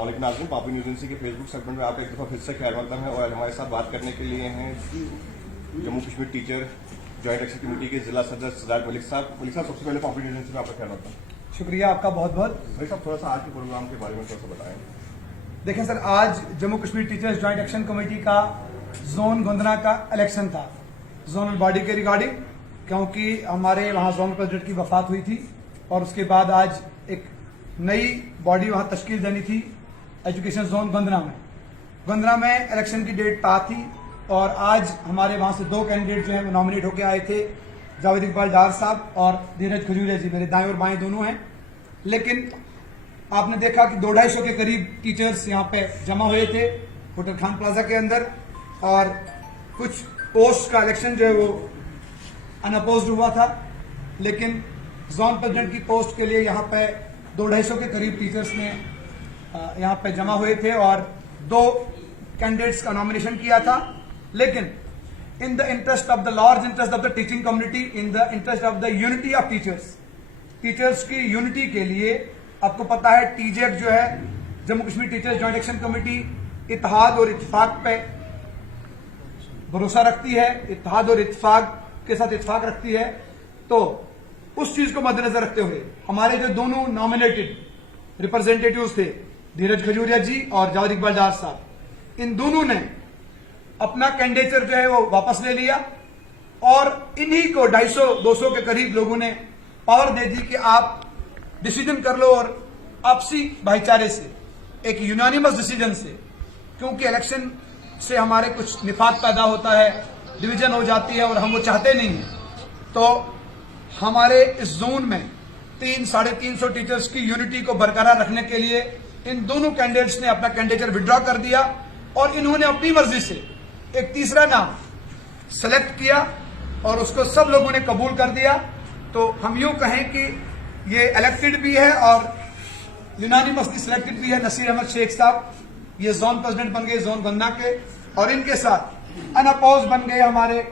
अस्सलाम नाज़रीन, पापी न्यूज़ एजेंसी के फेसबुक सेगमेंट में आप एक दफ़ा फिर से खैर मकदम है और हमारे साथ बात करने के लिए हैं Jammu Kashmir teacher joint action committee के जिला सदर सजाद मलिक साहब। मलिक साहब, सबसे पहले पापी न्यूज़ एजेंसी में आपका खैर मकदम। शुक्रिया आपका बहुत बहुत। भाई साहब, थोड़ा सा आज के प्रोग्राम के बारे में थोड़ा सा बताएं। देखें सर, आज Jammu Kashmir teachers joint action committee का जोन गोंदना का इलेक्शन था जोनल बॉडी के रिगार्डिंग, क्योंकि हमारे वहाँ जोनल प्रेसिडेंट की वफात हुई थी और उसके बाद आज एक नई बॉडी वहाँ तश्कील देनी थी एजुकेशन जोन गोंदना में इलेक्शन की डेट पा थी और आज हमारे वहाँ से दो कैंडिडेट जो हैं वो नॉमिनेट होकर आए थे, जावेद इकबाल डार साहब और धीरज खजूरिया जी, मेरे दाएं और बाएं दोनों हैं। लेकिन आपने देखा कि 200-250 के करीब टीचर्स यहाँ पे जमा हुए थे होटल खान प्लाजा के अंदर और कुछ पोस्ट का इलेक्शन जो है वो अनअपोज्ड हुआ था, लेकिन जोन प्रेसिडेंट की पोस्ट के लिए यहाँ पे 200-250 के करीब टीचर्स ने यहाँ पे जमा हुए थे और दो कैंडिडेट्स का नॉमिनेशन किया था। लेकिन in the interest of the large interest of the teaching community, in the interest of the unity of teachers की यूनिटी के लिए, आपको पता है टीजेक जो है Jammu Kashmir teachers joint action committee इत्तेहाद और इत्तेफाक पे भरोसा रखती है, इत्तेहाद और इत्तेफाक के साथ इत्तेफाक रखती है। तो उस चीज को मद्देनजर रखते हुए हमारे जो दोनों नॉमिनेटेड रिप्रेजेंटेटिव्स थे, धीरज खजूरिया जी और जावेद इकबाल डार साहब, इन दोनों ने अपना कैंडिडेचर जो है वो वापस ले लिया और इन्हीं को 250-200 के करीब लोगों ने पावर दे दी कि आप डिसीजन कर लो और आपसी भाईचारे से, एक यूनानिमस डिसीजन से, क्योंकि इलेक्शन से हमारे कुछ निफाक पैदा होता है, डिवीजन हो जाती है और हम वो चाहते नहीं हैं। तो हमारे इस जोन में 300-350 टीचर्स की यूनिटी को बरकरार रखने के लिए इन दोनों कैंडिडेट्स ने अपना कैंडिडेचर विड्रॉ कर दिया और इन्होंने अपनी मर्जी से एक तीसरा नाम सेलेक्ट किया और उसको सब लोगों ने कबूल कर दिया। तो हम यूं कहें कि ये इलेक्टेड भी है और यूनानिमसली सिलेक्टेड भी है। नसीर अहमद शेख साहब ये जोन प्रेसिडेंट बन गए जोन गोंदना के और इनके साथ अनअपोज बन गए हमारे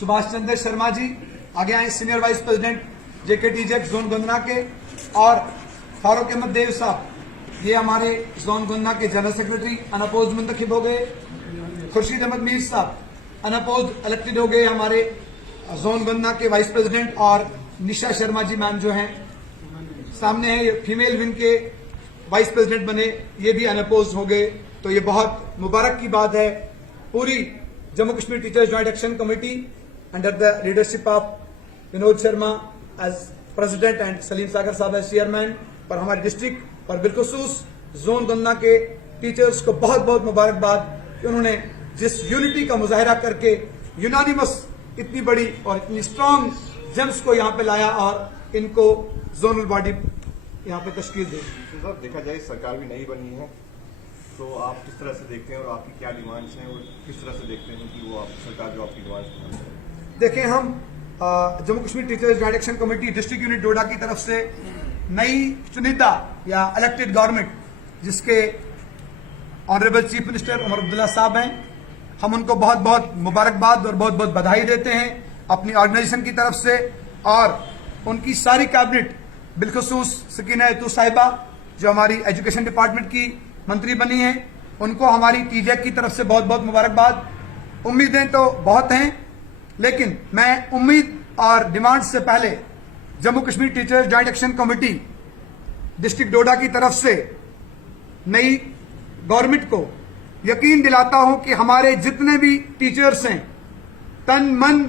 सुभाष चंद्र शर्मा जी, आगे आए senior vice president JKTJX zone Gondna के, और फारूक अहमद देव साहब ये हमारे जोन गोंदना के जनरल सेक्रेटरी अनअपोज मुंतखब हो गए। खुर्शीद अहमद मीर साहब अनअपोज इलेक्टेड हो गए हमारे जोन गोंदना के वाइस प्रेसिडेंट, और निशा शर्मा जी मैम जो हैं सामने है, ये फीमेल विंग के वाइस प्रेसिडेंट बने, ये भी अनअपोज हो गए। तो ये बहुत मुबारक की बात है। पूरी Jammu Kashmir teachers joint action committee under the leadership of Vinod Sharma as president and Saleem Sagar sahab as chairman, पर हमारे डिस्ट्रिक्ट और बिलखुसूस जोन गोंदना के टीचर्स को बहुत बहुत मुबारकबाद कि उन्होंने जिस यूनिटी का मुजाहरा करके यूनानिमस इतनी बड़ी और इतनी स्ट्रांग जेम्स को यहाँ पे लाया और इनको जोनल बॉडी यहाँ पे तश्कील दी। सर, देखा जाए सरकार भी नहीं बनी है, तो आप किस तरह से देखते हैं और आपकी क्या डिमांड्स हैं और किस तरह से देखते हैं कि वो आप सरकार जो आपकी डिमांड्स? देखें, हम Jammu Kashmir teachers joint action committee district unit Doda की तरफ से नई चुनिंदा या इलेक्टेड गवर्नमेंट जिसके honourable chief minister Omar Abdullah sahab हैं, हम उनको बहुत बहुत मुबारकबाद और बहुत बहुत बधाई देते हैं अपनी ऑर्गेनाइजेशन की तरफ से, और उनकी सारी कैबिनेट बिलखुसूस सकीना एतू साहिबा जो हमारी एजुकेशन डिपार्टमेंट की मंत्री बनी है, उनको हमारी टीजेक की तरफ से बहुत बहुत मुबारकबाद। उम्मीदें तो बहुत हैं, लेकिन मैं उम्मीद और डिमांड से पहले Jammu Kashmir teachers joint action committee district Doda की तरफ से नई गवर्नमेंट को यकीन दिलाता हूं कि हमारे जितने भी टीचर्स हैं तन मन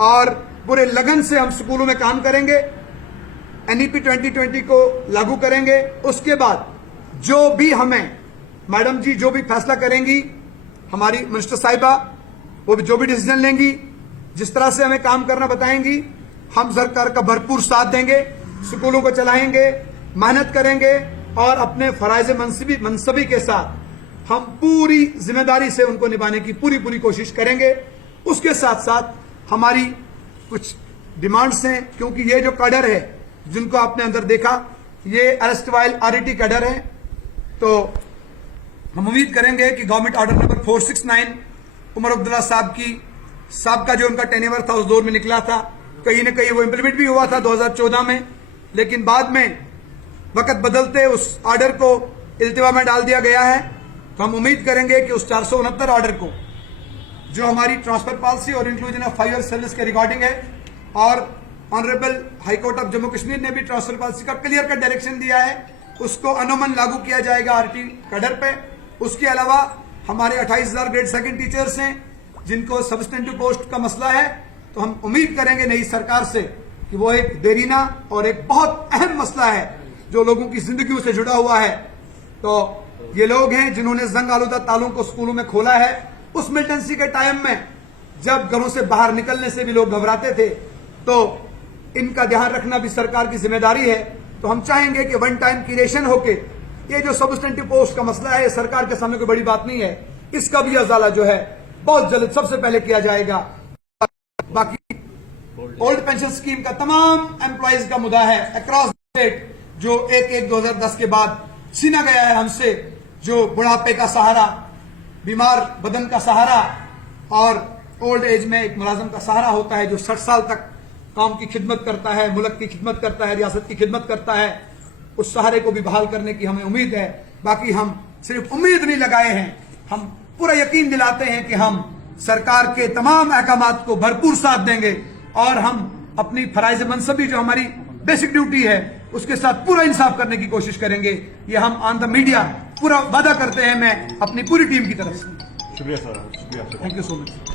और पूरे लगन से हम स्कूलों में काम करेंगे, NEP 2020 को लागू करेंगे। उसके बाद जो भी हमें मैडम जी जो भी फैसला करेंगी, हमारी मिनिस्टर साहिबा वो भी जो भी डिसीजन लेंगी, जिस तरह से हमें काम करना बताएंगी, हम सरकार का भरपूर साथ देंगे, स्कूलों को चलाएंगे, मेहनत करेंगे और अपने फराइज मनसबी के साथ हम पूरी जिम्मेदारी से उनको निभाने की पूरी कोशिश करेंगे। उसके साथ साथ हमारी कुछ डिमांड्स हैं, क्योंकि ये जो कैडर है जिनको आपने अंदर देखा, ये अरेस्टवाइल RET कैडर है, तो हम उम्मीद करेंगे कि government order number 469 Omar Abdullah साहब का जो उनका टेन्योर था उस दौर में निकला था, कहीं न कहीं वो इम्प्लीमेंट भी हुआ था 2014 में, लेकिन बाद में वक्त बदलते उस ऑर्डर को इल्तिवा में डाल दिया गया है। तो हम उम्मीद करेंगे कि उस 469 ऑर्डर को, जो हमारी ट्रांसफर पॉलिसी और इंक्लूजन ऑफ 5 ईयर सर्विस के रिगार्डिंग है, और honourable high court of Jammu Kashmir ने भी ट्रांसफर पॉलिसी का क्लियर कट डायरेक्शन दिया है, उसको अनुमन लागू किया जाएगा आरटी कैडर पे। उसके अलावा हमारे 28,000 ग्रेड सेकंड टीचर्स हैं जिनको सब्सटेंटिव पोस्ट का मसला है, तो हम उम्मीद करेंगे नई सरकार से कि वो एक देरीना और एक बहुत अहम मसला है जो लोगों की जिंदगियों से जुड़ा हुआ है। तो ये लोग हैं जिन्होंने जंग आलूदा तालों को स्कूलों में खोला है। उस मिलिटेंसी के टाइम में जब घरों से बाहर निकलने से भी लोग घबराते थे, तो इनका ध्यान रखना भी सरकार की जिम्मेदारी है। तो हम चाहेंगे कि वन टाइम क्रिएशन होके ये जो सब्सटेंटिव पोस्ट का मसला है, सरकार के सामने कोई बड़ी बात नहीं है, इसका भी अजाला जो है बहुत जल्द सबसे पहले किया जाएगा। बाकी ओल्ड पेंशन स्कीम का तमाम एम्प्लॉइज का मुद्दा है अक्रॉस स्टेट, जो 1/1/2010 के बाद छीना गया है हमसे, जो बुढ़ापे का सहारा, बीमार बदन का सहारा और ओल्ड एज में एक मुलाजम का सहारा होता है, जो 60 साल तक कौम की खिदमत करता है, मुल्क की खिदमत करता है, रियासत की खिदमत करता है। उस सहारे को भी बहाल करने की हमें उम्मीद है। बाकी हम सिर्फ उम्मीद नहीं लगाए हैं, हम पूरा यकीन दिलाते हैं कि हम सरकार के तमाम अहकामात को भरपूर साथ देंगे और हम अपनी फराइज मनसबी जो हमारी बेसिक ड्यूटी है उसके साथ पूरा इंसाफ करने की कोशिश करेंगे। ये हम ऑन द मीडिया पूरा वादा करते हैं, मैं अपनी पूरी टीम की तरफ से। शुक्रिया सर, शुक्रिया। Thank you so much.